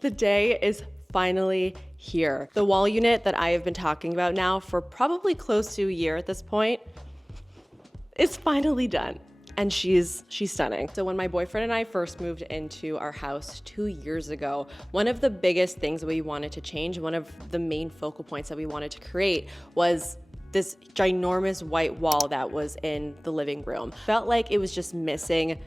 The day is finally here. The wall unit that I have been talking about now for probably close to a year at this point is finally done. And she's stunning. So when my boyfriend and I first moved into our house 2 years ago, one of the biggest things that we wanted to change, one of the main focal points that we wanted to create was this ginormous white wall that was in the living room. Felt like it was just missing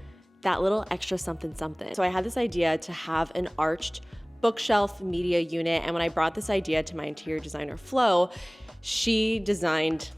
that little extra something something. So I had this idea to have an arched bookshelf media unit, and when I brought this idea to my interior designer, Flo, she designed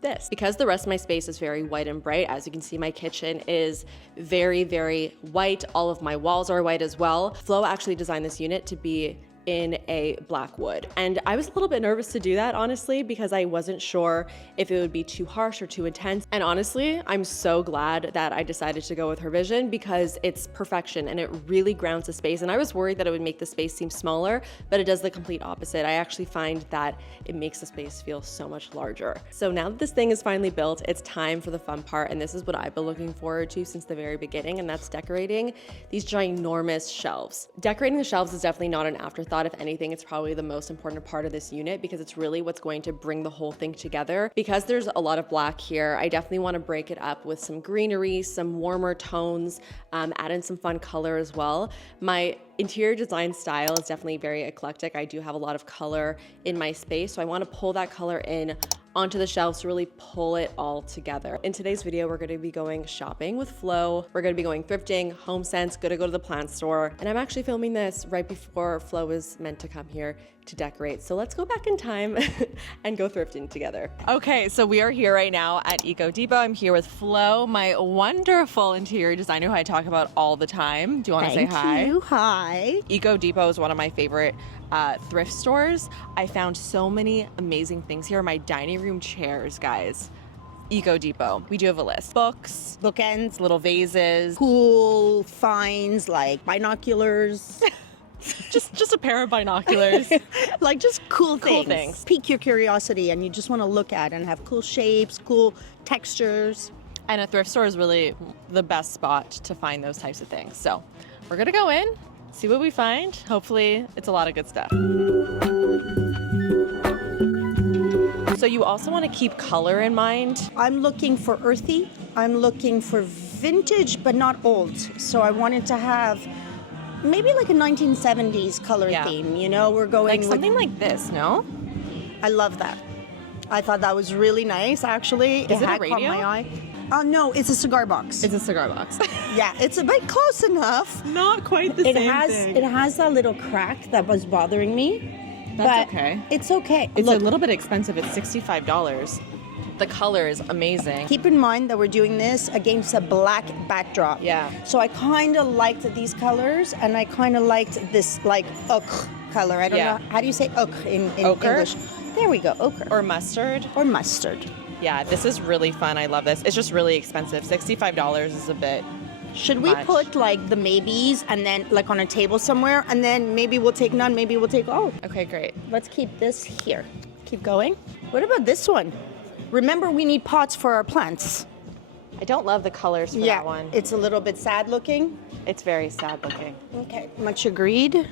this. Because the rest of my space is very white and bright, as you can see, my kitchen is very, very white. All of my walls are white as well. Flo actually designed this unit to be in a black wood. And I was a little bit nervous to do that, honestly, because I wasn't sure if it would be too harsh or too intense. And honestly, I'm so glad that I decided to go with her vision because it's perfection and it really grounds the space. And I was worried that it would make the space seem smaller, but it does the complete opposite. I actually find that it makes the space feel so much larger. So now that this thing is finally built, it's time for the fun part. And this is what I've been looking forward to since the very beginning, and that's decorating these ginormous shelves. Decorating the shelves is definitely not an afterthought. If anything, it's probably the most important part of this unit because it's really what's going to bring the whole thing together. Because there's a lot of black here, I definitely want to break it up with some greenery, some warmer tones, add in some fun color as well. My interior design style is definitely very eclectic. I do have a lot of color in my space, so I want to pull that color in onto the shelves to really pull it all together. In today's video, we're gonna be going shopping with Flo. We're gonna be going thrifting, HomeSense, gonna go to the plant store. And I'm actually filming this right before Flo is meant to come here to decorate. So let's go back in time and go thrifting together. Okay, so we are here right now at Eco Depot. I'm here with Flo, my wonderful interior designer who I talk about all the time. Do you wanna say hi? Thank you, hi. Eco Depot is one of my favorite thrift stores. I found so many amazing things here. My dining room chairs, guys. Eco Depot. We do have a list. Books, Bookends, little vases. cool finds like binoculars. just a pair of binoculars. Like just cool Cool things. things. Pique your curiosity and you just want to look at and have cool shapes, cool textures. And a thrift store is really the best spot to find those types of things. So we're gonna go in, see what we find. Hopefully it's a lot of good stuff. So you also want to keep color in mind. I'm looking for earthy. I'm looking for vintage, but not old. So I wanted to have maybe like a 1970s color theme. You know, we're going Like something like this, no? I love that. I thought that was really nice, actually. Is it a had radio? caught my eye. No, it's a cigar box. It's a cigar box. Yeah, it's a bit close enough. Not quite the It same has thing. it has that little crack that was bothering me. That's but okay. It's okay. It's Look, a little bit expensive. It's $65. The color is amazing. keep in mind that we're doing this against a black backdrop. Yeah. So I kind of liked these colors, and I kind of liked this like ochre color. I don't know how do you say ochre in Ochre? English. There we go, ochre Or mustard. or mustard. Yeah, this is really fun. I love this. It's just really expensive. $65 is a bit. Should we much. put like the maybes and then like on a table somewhere, and then maybe we'll take none, maybe we'll take all. Okay, great. Let's keep this here. Keep going. What about this one? Remember, we need pots for our plants. I don't love the colors for that one. It's a little bit sad looking. It's very sad looking. Okay, much agreed.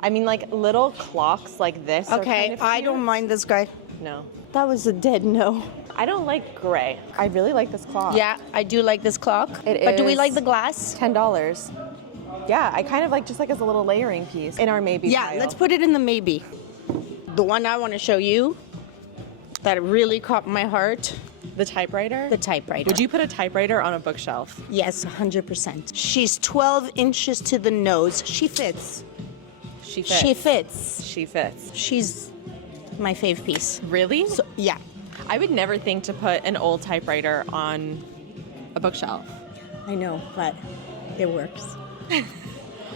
I mean, like little clocks like this. are Okay, kind of I cute. don't mind this guy. No. That was a dead no. I don't like gray. I really like this clock. Yeah, I do like this clock. It do we is like the glass? $10. Yeah, I kind of like just like as a little layering piece in our maybe Yeah, pile. let's put it in the maybe. The one I want to show you that really caught my heart, the typewriter. the typewriter. Would you put a typewriter on a bookshelf? Yes, 100%. She's 12 inches to the nose. She fits. She fits. She fits. She fits. She's my fave piece. Really? So, yeah. I would never think to put an old typewriter on a bookshelf. I know, but it works.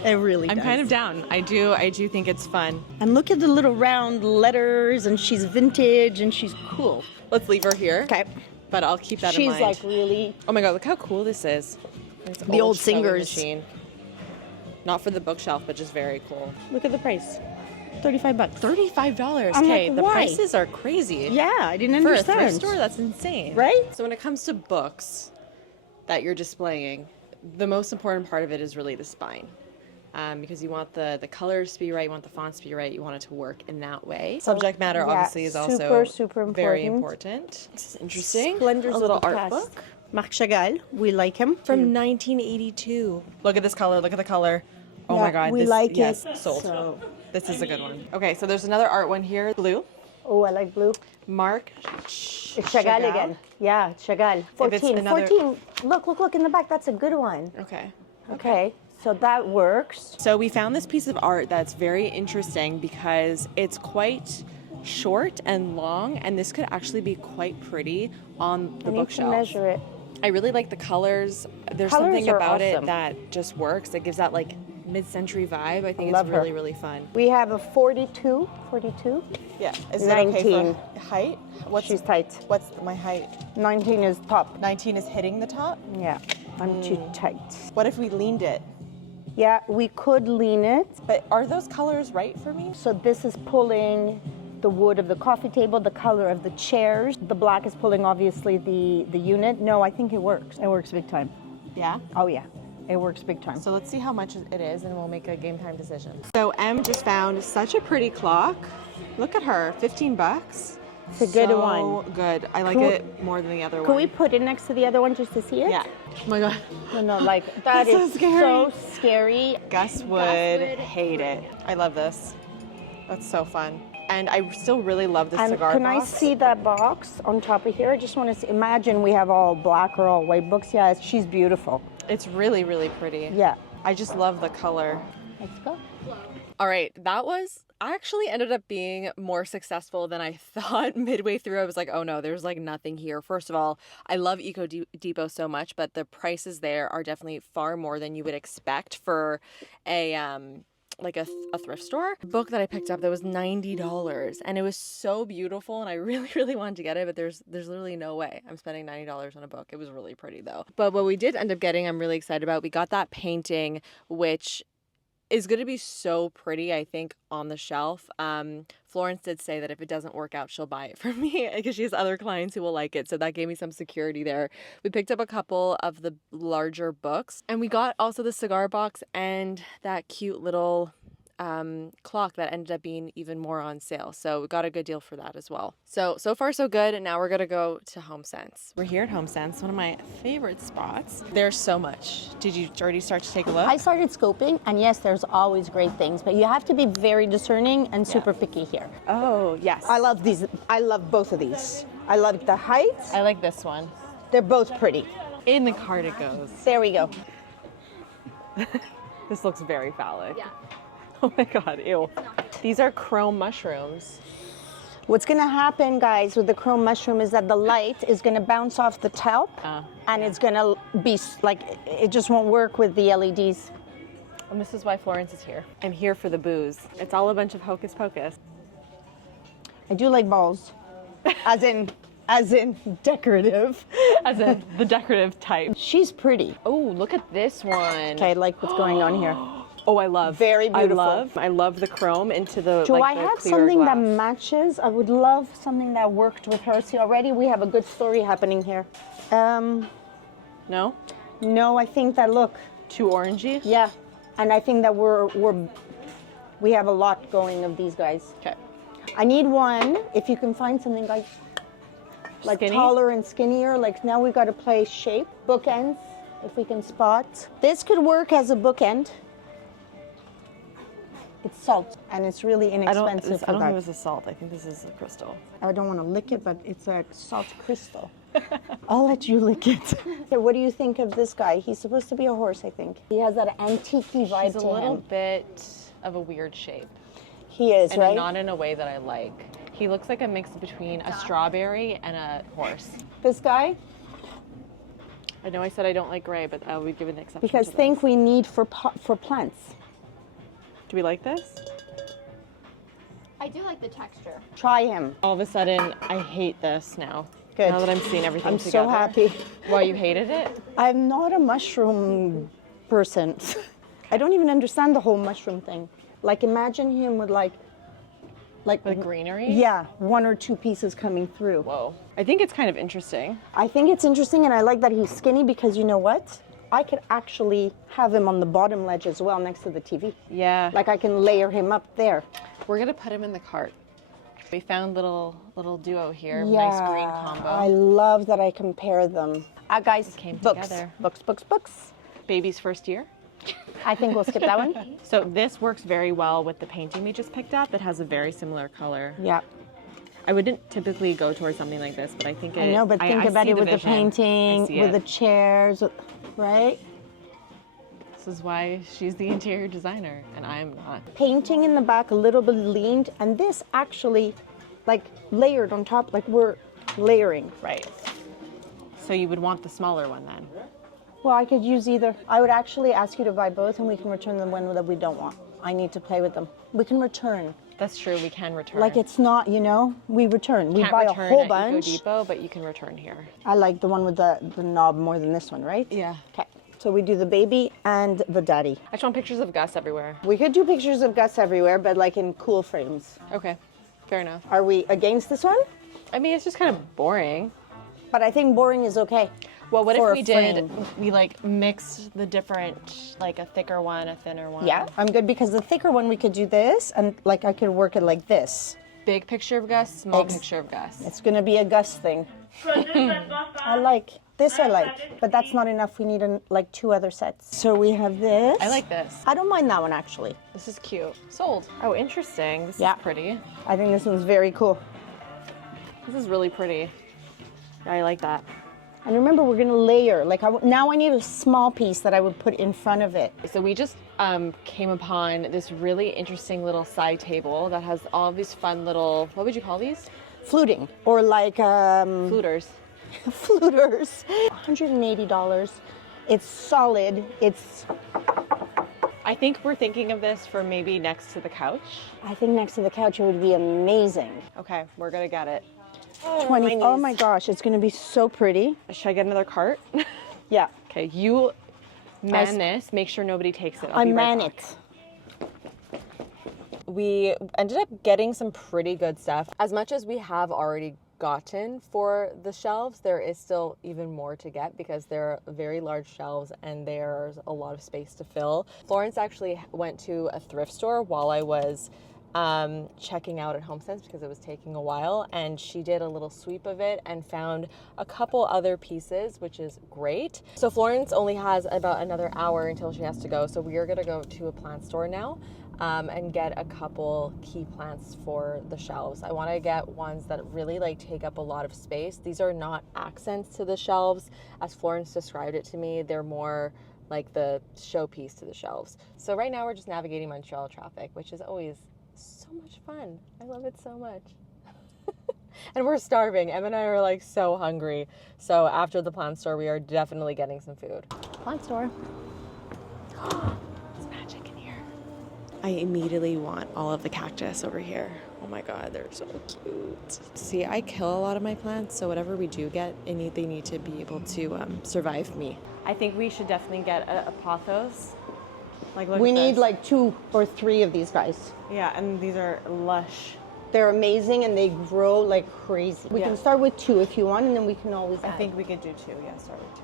It really I'm does. kind of down. I do think it's fun. And look at the little round letters, and she's vintage, and she's cool. Let's leave her here. Okay. But I'll keep that in She's mind. like really... Oh my god, look how cool this is. It's The old sewing singers. machine. Not for the bookshelf, but just very cool. Look at the price. $35. $35. I'm Okay, like, the why? prices are crazy. Yeah, I didn't For a understand. thrift store, that's insane. Right? So when it comes to books that you're displaying, the most important part of it is really the spine. because you want the colors to be right, you want the fonts to be right, you want it to work in that way. Subject matter obviously is also super important. very important. This is interesting. Splendors a little of the art past. book. Marc Chagall, we like him. From 1982. Look at this color, look at the color. Oh my God. We this, like yes, it. sold. So. This is a good one. Okay, so there's another art one here. Blue. Oh, I like blue. Marc It's Chagall again. Yeah, Chagall. 14. another- 14. Look in the back. That's a good one. Okay. Okay. So that works. So we found this piece of art that's very interesting because it's quite short and long, and this could actually be quite pretty on the I need bookshelf. to measure it. I really like the colors. There's Colors something are about awesome. it that just works. It gives that like mid-century vibe. I think Love it's her. really, really fun. We have a 42. 42. Yeah. Is 19. it okay for height? She's tight. What's my height? 19 is top. 19 is hitting the top? Yeah, I'm too tight. What if we leaned it? Yeah, we could lean it. But are those colors right for me? So this is pulling the wood of the coffee table, the color of the chairs. The black is pulling obviously the unit. No, I think it works. It works big time. Yeah? Oh yeah, it works big time. So let's see how much it is and we'll make a game time decision. So Em just found such a pretty clock. Look at her, 15 bucks. It's a good So one. good. I like Could- it more than the other one. Can we put it next to the other one just to see it? Yeah. Oh my God. No, like that That's so is scary. so scary. Gus would hate it. I love this. That's so fun. And I still really love the And cigar can box. I see that box on top of here? I just want to see. Imagine we have all black or all white books. Yeah, she's beautiful. It's really, really pretty. Yeah. I just love the color. Let's go. All right, that was actually ended up being more successful than I thought. Midway through, I was like, oh no, there's like nothing here. First of all, I love Eco Depot so much, but the prices there are definitely far more than you would expect for a like a thrift store. The book that I picked up that was $90 and it was so beautiful and I really, really wanted to get it, but there's literally no way I'm spending $90 on a book. It was really pretty though. But what we did end up getting, I'm really excited about. We got that painting, which is going to be so pretty, I think, on the shelf. Florence did say that if it doesn't work out, she'll buy it for me because she has other clients who will like it. So that gave me some security there. We picked up a couple of the larger books and we got also the cigar box and that cute little clock that ended up being even more on sale. So we got a good deal for that as well. So far so good. And now we're going to go to HomeSense. We're here at HomeSense, one of my favorite spots. There's so much. Did you already start to take a look? I started scoping, and yes, there's always great things, but you have to be very discerning and super picky here. Oh, yes. I love these. I love both of these. I love the heights. I like this one. They're both pretty. In the cart it goes. There we go. This looks very phallic. Yeah. Oh my God, ew. These are chrome mushrooms. What's going to happen, guys, with the chrome mushroom is that the light is going to bounce off the top, and it's going to be like, it just won't work with the LEDs. And this is why Florence is here. I'm here for the booze. It's all a bunch of hocus pocus. I do like balls, as in decorative. As in the decorative type. She's pretty. Oh, look at this one. Okay, I like what's going on here. Oh, I love. Very beautiful. I love the chrome into the Do like I the have clear something glass. that matches? I would love something that worked with her. See, already we have a good story happening here. No? No, I think that, look, Too orangey? yeah. And I think that we have a lot going of these guys. Okay. I need one, if you can find something like Skinny? taller and skinnier. Like now we got to play shape, bookends, if we can spot. This could work as a bookend. It's salt, and it's really inexpensive. I don't think this is salt. I think this is a crystal. I don't want to lick it, but it's a salt crystal. I'll let you lick it. Okay, what do you think of this guy? He's supposed to be a horse, I think. He has that antique-y vibe He's to a little him. bit of a weird shape. He is, And right? not in a way that I like. He looks like a mix between a strawberry and a horse. This guy, I know I said I don't like gray, but I would give an exception because to this. think we need for plants. Do we like this? I do like the texture. Try him. All of a sudden, I hate this now. Good. Now that I'm seeing everything I'm together. so happy. Why, you hated it? I'm not a mushroom person. I don't even understand the whole mushroom thing. Like imagine him with like With greenery? yeah, one or two pieces coming through. Whoa. I think it's kind of interesting. I think it's interesting, and I like that he's skinny because you know what? I could actually have him on the bottom ledge as well next to the TV. Yeah. Like I can layer him up there. We're gonna put him in the cart. We found little duo here, nice green combo. I love that I compare them. Guys, came books, together. books. Baby's first year. I think we'll skip that one. So this works very well with the painting we just picked up. It has a very similar color. Yeah. I wouldn't typically go towards something like this, but I think I know, but think about see it with the vision. painting, with the chairs, right? This is why she's the interior designer and I am not. Painting in the back, a little bit leaned, and this actually like layered on top, like we're layering. Right. So you would want the smaller one then? Well, I could use either. I would actually ask you to buy both and we can return the one that we don't want. I need to play with them. We can return. That's true, we can return. Like it's not, you know, we return. We Can't buy a return whole at bunch. Eco Depot, but you can return here. I like the one with the knob more than this one, right? Yeah. Okay. So we do the baby and the daddy. I just want pictures of Gus everywhere. We could do pictures of Gus everywhere, but like in cool frames. Okay, fair enough. Are we against this one? I mean, it's just kind of boring. But I think boring is okay. Well, what for if we a did, frame. we like mixed the different, like a thicker one, a thinner one? Yeah, I'm good because the thicker one we could do this and like I could work it like this. Big picture of Gus, small picture of Gus. It's gonna be a Gus thing. I like this. I like, but that's not enough. We need like 2 other sets. So we have this. I like this. I don't mind that one actually. This is cute. Sold. Oh, interesting. This is pretty. I think this one's very cool. This is really pretty. I like that. And remember, we're gonna layer. Like now I need a small piece that I would put in front of it. So we just came upon this really interesting little side table that has all these fun little, what would you call these? Fluting or like Fluters. fluters. $180. It's solid. It's. I think we're thinking of this for maybe next to the couch. I think next to the couch it would be amazing. Okay, we're gonna get it. 20. Oh my gosh, it's gonna be so pretty. Should I get another cart? Yeah. Okay, you man this. Make sure nobody takes it. I be right man back. it. We ended up getting some pretty good stuff. As much as we have already gotten for the shelves, there is still even more to get because they're very large shelves and there's a lot of space to fill. Florence actually went to a thrift store while I was checking out at HomeSense because it was taking a while, and she did a little sweep of it and found a couple other pieces, which is great. So Florence only has about another hour until she has to go, so we are gonna go to a plant store now and get a couple key plants for the shelves. I want to get ones that really like take up a lot of space. These are not accents to the shelves, as Florence described it to me. They're more like the showpiece to the shelves. So right now we're just navigating Montreal traffic, which is always so much fun. I love it so much. And we're starving. Em and I are like so hungry. So after the plant store, we are definitely getting some food. Plant store. It's magic in here. I immediately want all of the cactus over here. Oh my God, they're so cute. See, I kill a lot of my plants, so whatever we do get, they need to be able to survive me. I think we should definitely get a pothos. Like, look We at need this. like 2 or 3 of these guys. Yeah, and these are lush. They're amazing and they grow like crazy. We can start with 2 if you want, and then we can always add. I think we could do 2. Yeah, start with 2.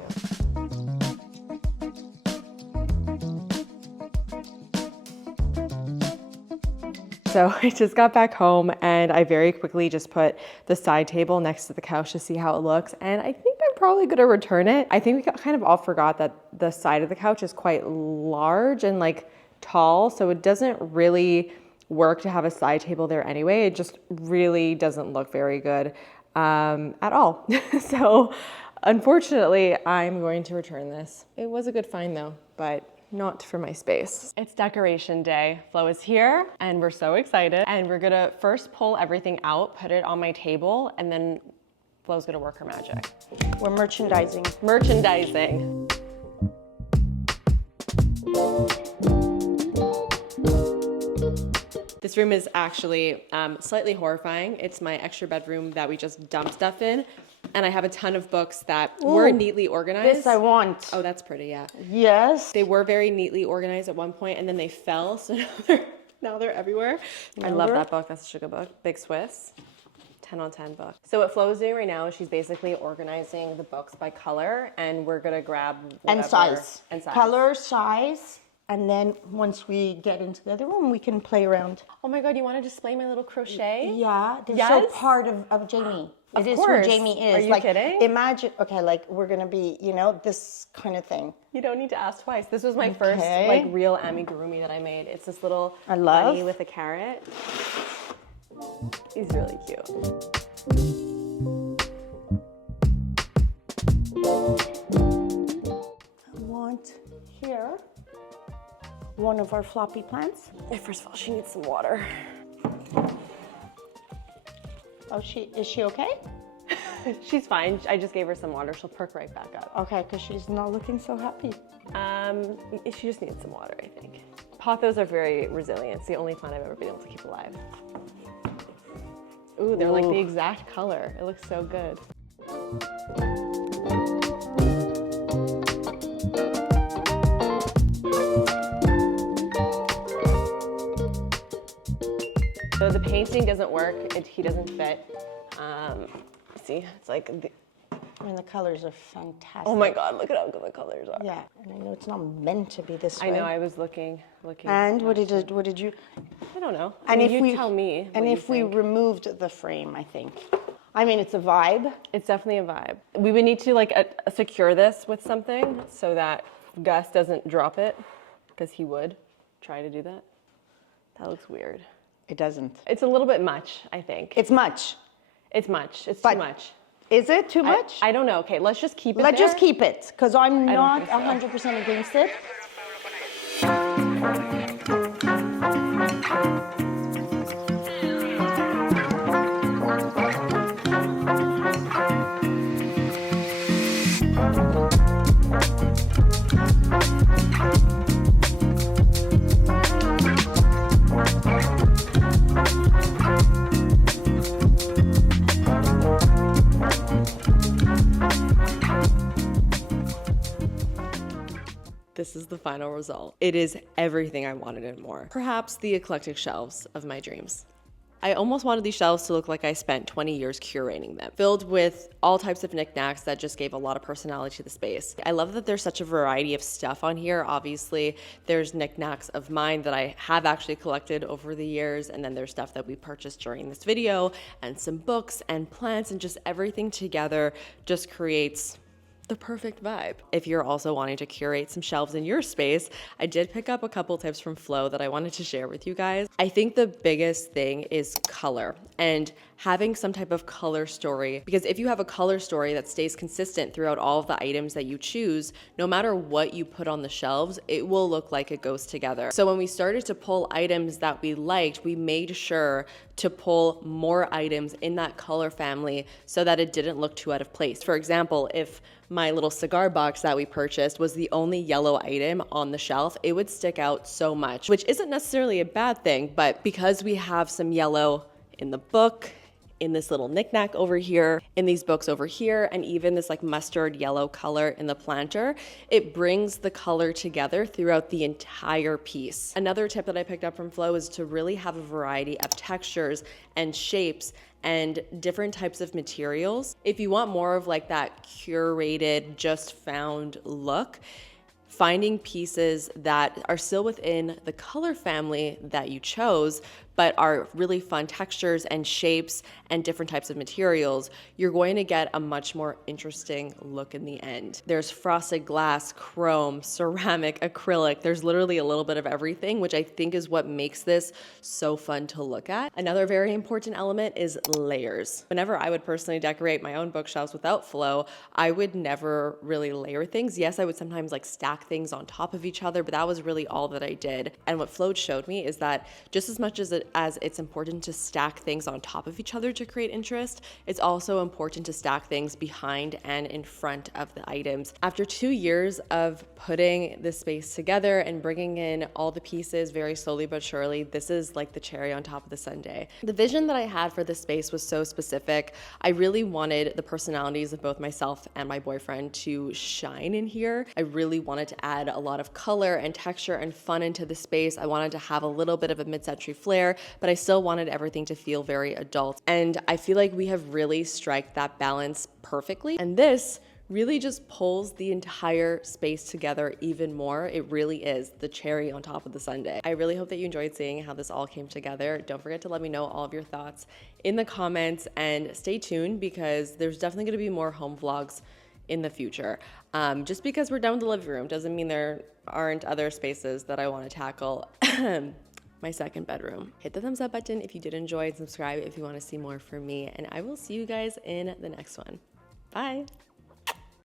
So I just got back home and I very quickly just put the side table next to the couch to see how it looks. And I think I'm probably gonna return it. I think we kind of all forgot that the side of the couch is quite large and like tall. So it doesn't really work to have a side table there anyway. It just really doesn't look very good at all. So unfortunately, I'm going to return this. It was a good find though, but not for my space. It's decoration day. Flo is here and we're so excited. And we're gonna first pull everything out, put it on my table, and then Flo's gonna work her magic. We're merchandising. Merchandising. This room is actually slightly horrifying. It's my extra bedroom that we just dumped stuff in. And I have a ton of books that were neatly organized. This I want. Oh, that's pretty, yeah. Yes. They were very neatly organized at one point and then they fell, so now they're everywhere. I love that book. That's such a good book. Big Swiss. 10 on 10 book. So what Flo is doing right now is she's basically organizing the books by color, and we're gonna grab whatever. And size. And size. Color, size, and then once we get into the other room, we can play around. Oh my God, you wanna display my little crochet? Yeah, this Yes? is so part of Jamie. Of It is course. who Jamie is. Are you like, kidding? Imagine, okay, like we're gonna be, you know, this kind of thing. You don't need to ask twice. This was my first Okay. like real amigurumi that I made. It's this little I love. bunny with a carrot. He's really cute. I want here one of our floppy plants. First of all, she needs some water. Oh, is she okay? She's fine. I just gave her some water. She'll perk right back up. Okay, because she's not looking so happy. She just needs some water, I think. Pothos are very resilient. It's the only plant I've ever been able to keep alive. Ooh, they're like the exact color. It looks so good. So the painting doesn't work. He doesn't fit. See, it's like, I mean, the colors are fantastic. oh my God, look at how good the colors are. Yeah, and I know it's not meant to be this way. I know, I was looking. And what did you? I don't know. And I mean, if you tell me. And what you if we think. removed the frame, I think. I mean, it's a vibe. It's definitely a vibe. We would need to like secure this with something so that Gus doesn't drop it, because he would try to do that. That looks weird. It doesn't. It's a little bit much, I think. It's much. It's much. It's But too much. Is it too much? I don't know. Okay, let's just keep it Let's there. just keep it, because I'm I not don't think so. 100% against it. This is the final result. It is everything I wanted and more. Perhaps the eclectic shelves of my dreams. I almost wanted these shelves to look like I spent 20 years curating them, filled with all types of knickknacks that just gave a lot of personality to the space. I love that there's such a variety of stuff on here. Obviously, there's knickknacks of mine that I have actually collected over the years, and then there's stuff that we purchased during this video, and some books and plants, and just everything together just creates the perfect vibe. If you're also wanting to curate some shelves in your space, I did pick up a couple tips from Flo that I wanted to share with you guys. I think the biggest thing is color and having some type of color story, because if you have a color story that stays consistent throughout all of the items that you choose, no matter what you put on the shelves, it will look like it goes together. So when we started to pull items that we liked, we made sure to pull more items in that color family so that it didn't look too out of place. For example, if my little cigar box that we purchased was the only yellow item on the shelf, it would stick out so much, which isn't necessarily a bad thing, but because we have some yellow in the book, in this little knickknack over here, in these books over here, and even this like mustard yellow color in the planter, it brings the color together throughout the entire piece. Another tip that I picked up from Flo is to really have a variety of textures and shapes and different types of materials. If you want more of like that curated, just found look, finding pieces that are still within the color family that you chose, but are really fun textures and shapes and different types of materials, you're going to get a much more interesting look in the end. There's frosted glass, chrome, ceramic, acrylic. There's literally a little bit of everything, which I think is what makes this so fun to look at. Another very important element is layers. Whenever I would personally decorate my own bookshelves without Flo, I would never really layer things. Yes, I would sometimes like stack things on top of each other, but that was really all that I did. And what Flo showed me is that just as much as it's important to stack things on top of each other to create interest, it's also important to stack things behind and in front of the items. After 2 years of putting this space together and bringing in all the pieces very slowly but surely, this is like the cherry on top of the sundae. The vision that I had for this space was so specific. I really wanted the personalities of both myself and my boyfriend to shine in here. I really wanted to add a lot of color and texture and fun into the space. I wanted to have a little bit of a mid-century flair, but I still wanted everything to feel very adult. And I feel like we have really striked that balance perfectly. And this really just pulls the entire space together even more. It really is the cherry on top of the sundae. I really hope that you enjoyed seeing how this all came together. Don't forget to let me know all of your thoughts in the comments, and stay tuned because there's definitely going to be more home vlogs in the future. Just because we're done with the living room doesn't mean there aren't other spaces that I want to tackle. My second bedroom. Hit the thumbs up button if you did enjoy, and subscribe if you want to see more from me, and I will see you guys in the next one. Bye.